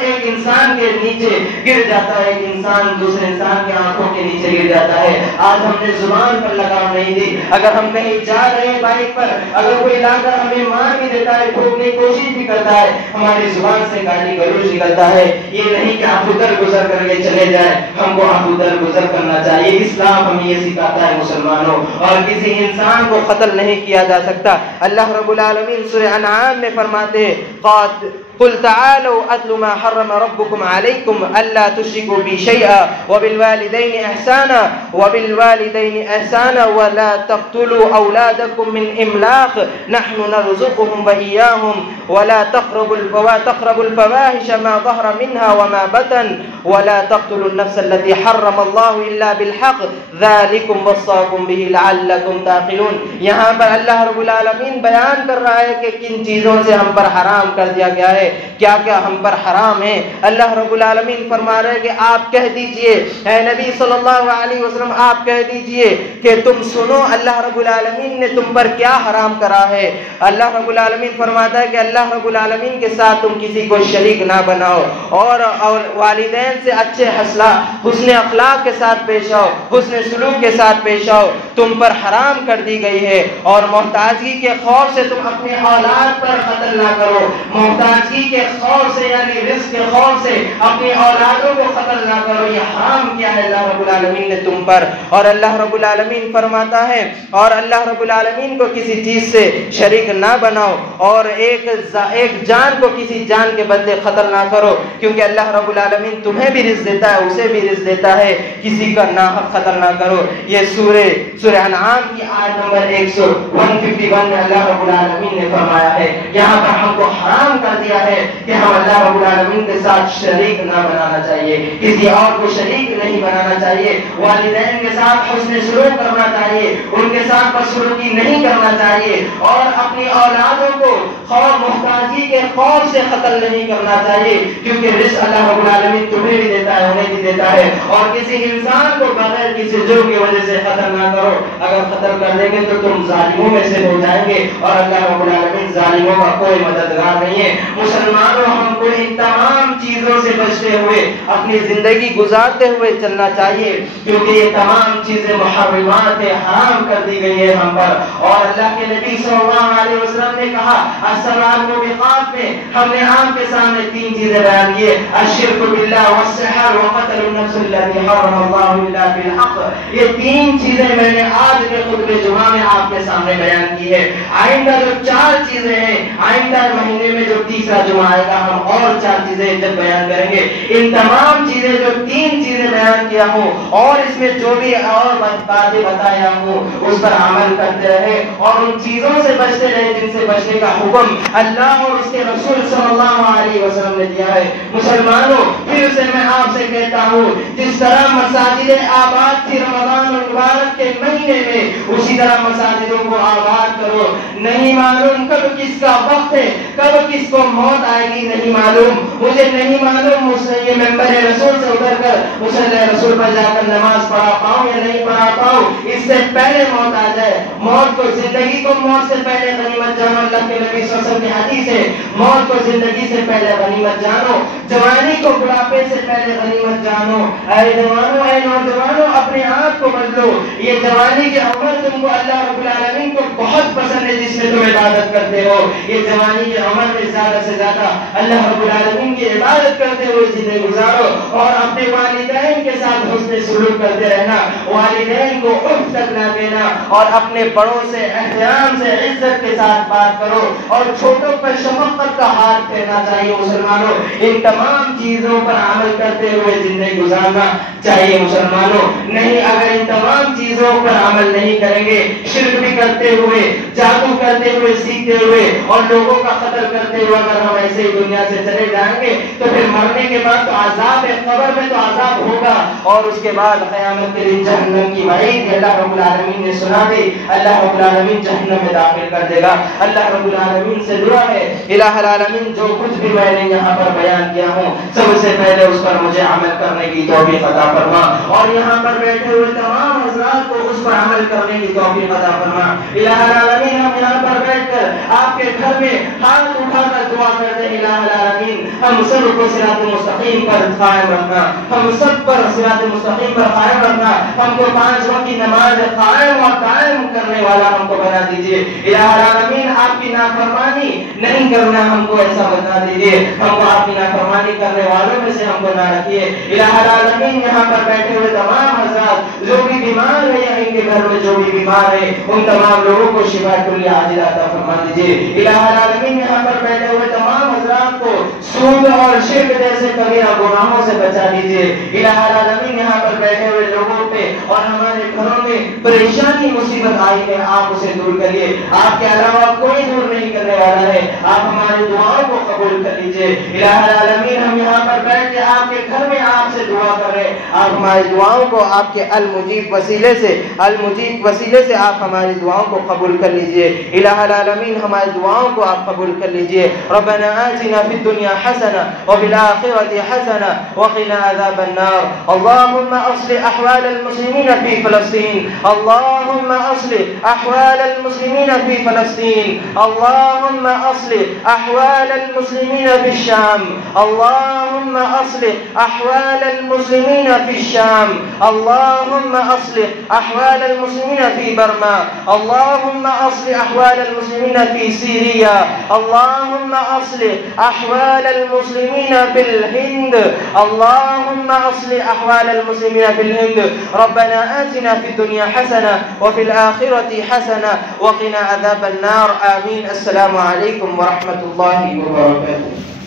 ایک انسان کے نیچے گر جاتا ہے، ایک انسان دوسرے انسان کی آنکھوں کے نیچے گر جاتا ہے. آج ہم نے زبان پر لگام نہیں دی. اگر ہم کہیں جا رہے ہیں بائک پر، اگر کوئی لا کر ہمیں مار بھی دیتا ہے، ٹھوکنے کی کوشش بھی کرتا ہے، ہماری زبان سے گالی گلوچ نکلتا ہے. یہ نہیں کہ آپ ادھر گزر کر کے چلے جائیں، ہم کو آپ ادھر گزر کرنا چاہیے. اسلام ہمیں یہ سکھاتا ہے مسلمانوں. اور کسی انسان کو قتل نہیں کیا جا سکتا. اللہ رب العالمین سورہ انعام میں فرماتے ہیں قل تعالوا اتل ما حرم ربكم عليكم الا تشركوا بي شيئا وبالوالدين احسانا ولا تقتلوا اولادكم من املاق نحن نرزقهم واياهم ولا تقربوا الفواحش ما ظهر منها وما بطن ولا تقتلوا النفس التي حرم الله الا بالحق ذلكم وصاكم به لعلكم تعقلون. یہاں پر اللہ رب العالمین بیان کر رہا ہے کہ کن چیزوں سے ہم پر حرام کر دیا گیا ہے، کیا کیا ہم پر حرام ہے. اللہ رب العالمین فرما رہے ہیں کہ آپ کہہ دیجئے اے نبی صلی اللہ علیہ وسلم، آپ کہہ دیجئے کہ تم سنو اللہ رب العالمین نے تم پر کیا حرام کرا ہے. اللہ رب العالمین فرماتا ہے کہ اللہ رب العالمین کے ساتھ تم کسی کو شریک نہ بناؤ، اور والدین سے اچھے حسن اخلاق کے ساتھ پیش آؤ، حسن سلوک کے ساتھ پیش آؤ، تم پر حرام کر دی گئی ہے. اور محتاجی کے خوف سے تم اپنے اولاد پر قتل نہ کرو، محتاجی کے خوف سے یعنی رزق کے خوف سے اپنی اولادوں کو قتل نہ کرو. یہ حرام کیا ہے اللہ رب العالمین نے تم پر. اور اللہ رب العالمین فرماتا ہے اور اللہ رب العالمین کو کسی چیز سے شریک نہ بناؤ، اور ایک جان کو کسی جان کے بدلے قتل نہ کرو، کیونکہ اللہ رب العالمین تمہیں بھی رزق دیتا ہے، اسے بھی رزق دیتا ہے، کسی کا ناحق قتل نہ کرو. یہ سورہ انعام کی آیت نمبر 151 میں اللہ رب العالمین نے فرمایا ہے. یہاں پر ہم کو حرام کر دیا ہے کہ ہم اللہ رب العالمین کے ساتھ شریک نہ بنانا چاہیے، کسی اور کو شریک نہیں بنانا چاہیے، والدین کے ساتھ حسن سلوک کرنا چاہیے، ان کے ساتھ بدسلوکی نہیں کرنا چاہیے، اور اپنی اولادوں کو محتاجی کے خوف سے قتل نہیں کرنا چاہیے، کیونکہ رزق اللہ رب العالمین تمہیں بھی دیتا ہے، انہیں بھی دیتا ہے. اور کسی انسان کو بغیر کسی جرم کی وجہ سے قتل نہ کرو. اگر قتل کر دیں گے تو تم ظالموں میں سے ہو جائیں گے، اور اللہ رب العالمین ظالموں کا کوئی مددگار نہیں ہے. مسلمانوں، ہم کو ان تمام چیزوں سے بچتے ہوئے اپنی زندگی گزارتے ہوئے چلنا چاہیے، کیونکہ یہ تمام چیزیں محرمات ہیں، حرام کر دی گئی ہے ہم پر. اور اللہ کے نبی صلی اللہ علیہ وسلم نے کہا السبع الموبقات میں ہم نے آپ کے سامنے 3 چیزیں بیان کی: الشرک باللہ والسحر وقتل النفس التي حرم اللہ الا بالحق. یہ 3 چیزیں میں نے آج کے خطبہ جمعہ میں آپ کے سامنے بیان کی ہے. آئندہ جو 4 چیزیں ہیں، آئندہ مہینے میں جو تیسرا جمعہ آئے گا، ہم اور 4 چیزیں جب بیان کریں گے. ان تمام چیزیں جو 3 چیزیں بیان کیا ہوں، اور اس میں جو بھی اور باتیں بتایا ہوں، اس پر عمل کرتے رہے، اور ان چیزوں سے بچتے رہے جن سے بچنے کا حکم اللہ اور اس کے رسول صلی اللہ علیہ وسلم نے دیا ہے. مسلمانوں، پھر سے میں آپ سے کہتا ہوں، جس طرح مساجدیں آباد تھی رمضان المبارک کے مہینے میں، اسی طرح مساجدوں کو آباد کرو. نہیں معلوم کب کس کا وقت ہے، کب کس کو موت آئے گی، نہیں معلوم. مجھے نہیں معلوم یہ ممبر رسول سے اتر کر مصلی رسول پر جا کر نماز پڑھا پاؤں یا نہیں پڑھا پاؤں. اس سے پہلے موت آ جائے. موت کو، زندگی کو موت سے پہلے غنیمت جانو. اللہ کے نبی صلی اللہ علیہ وسلم کی حدیث ہے، موت کو زندگی سے پہلے غنیمت جانو، جوانی کو بڑھاپے سے پہلے غنیمت جانو. اے جوانوں، اے نوجوانوں، اپنے آپ کو بدلو. یہ جوانی کی عمر تم کو اللہ رب العالمین کو بہت پسند ہے، جس میں تم عبادت کرتے ہو. یہ جوانی کی عمر میں زیادہ سے زیادہ اللہ رب العالمین کی عبادت کرتے ہوئے زندگی گزارو، اور اپنے والدین کے ساتھ حسن سلوک کرتے رہنا، والدین کو اف تک نہ دینا، اور اپنے بڑوں سے احترام سے عزت کے ساتھ بات کرو، اور چھوٹوں پر شفقت کا ہاتھ پھیرنا چاہیے. مسلمانوں، ان تمام چیزوں پر عمل کرتے ہوئے زندگی گزارنا چاہیے. مسلمانوں، نہیں اگر ان تمام چیزوں پر عمل نہیں کریں گے، شرک بھی کرتے ہوئے، جادو کرتے ہوئے، سیکھتے ہوئے، اور لوگوں کا قتل کرتے ہوئے اگر ہم ایسے ہی دنیا سے چلے جائیں گے، تو پھر مرنے کے بعد تو عذاب قبر میں تو عذاب ہوگا، اور اس کے بعد قیامت کے دن جہنم کی وعید اللہ رب العالمین نے سنا دی. اللہ رب العالمین جہنم میں داخل کر دے گا. اللہ رب العالمین سے دعا ہے، الہ العالمین جو کچھ بھی میں نے یہاں پر بیان کیا ہوں، سب سے پہلے اس پر مجھے عمل کرنے کی توفیق عطا فرما، اور یہاں پر بیٹھے ہوئے تمام حضرات کو اس پر عمل کرنے کی توفیق عطا فرما. الہ العالمین، ہم یہاں پر بیٹھ کر آپ کے گھر میں ہاتھ اٹھا کر دعا کرتے ہیں، الہ العالمین ہم سب کو صراط مستقیم پر قائم رکھنا، ہم سب پر صراط مستقیم پر قائم رکھنا، ہم کو 5 وقت کی نماز قائم اور قائم کرنے والا ہم کو بنا دیجیے. الہ العالمین آپ کی نافرمانی نہیں کرنا ہم کو ایسا بتا دیجیے، ہم کو آپ کی نافرمانی کرنے والوں میں سے ہم کو نہ رکھیے. الہ العالمین یہاں پر بیٹھے ہوئے تمام حضرات جو بھی بیمار ہے یا ان کے گھر میں جو بھی بیمار ہے، ان تمام لوگوں کو شفا کلیہ عاجلہ عطا فرما دیجیے. الہ العالمین یہاں پر بیٹھے ہوئے تمام حضرات حضرات کو سود اور شرک جیسے کبیرہ گناہوں سے بچا لیجیے۔ الہ العالمین یہاں پر بیٹھے ہوئے لوگوں پہ اور ہمارے گھروں میں پریشانی مصیبت آئی ہے، آپ اسے دور کریے، آپ کے علاوہ کوئی دور نہیں کرنے والا ہے، آپ ہماری دعاؤں کو قبول کر لیجیے۔ الہ العالمین ہم یہاں پر بیٹھ کے آپ کے گھر میں آپ سے دعا کر رہے ہیں، آپ ہماری دعاؤں کو آپ کے المجیب وسیلے سے آپ ہماری دعاؤں کو قبول کر لیجئے۔ الہ العالمین ہماری دعاؤں کو آپ قبول کر لیجئے۔ ربنا آتنا فی الدنیا حسنہ وفی الآخرۃ حسنہ وقنا عذاب النار۔ اللهم اصلح احوال المسلمین فی فلسطین، اللهم اصلح احوال المسلمین فی فلسطین، اللهم اصلح احوال المسلمین فی الشام، اللهم اصلح احوال المسلمین فی الشام، اللهم اصلح احوال المسلمین فی برما، اللهم اصلح احوال المسلمین فی سیریا، اللهم اصلح احوال المسلمین فی الہند، اللهم اصلح احوال المسلمین فی الہند۔ ربنا آتنا فی الدنیا حسنہ وفی الآخرۃ حسنہ وقنا عذاب النار۔ آمین۔ السلام علیکم ورحمۃ اللہ وبرکاتہ۔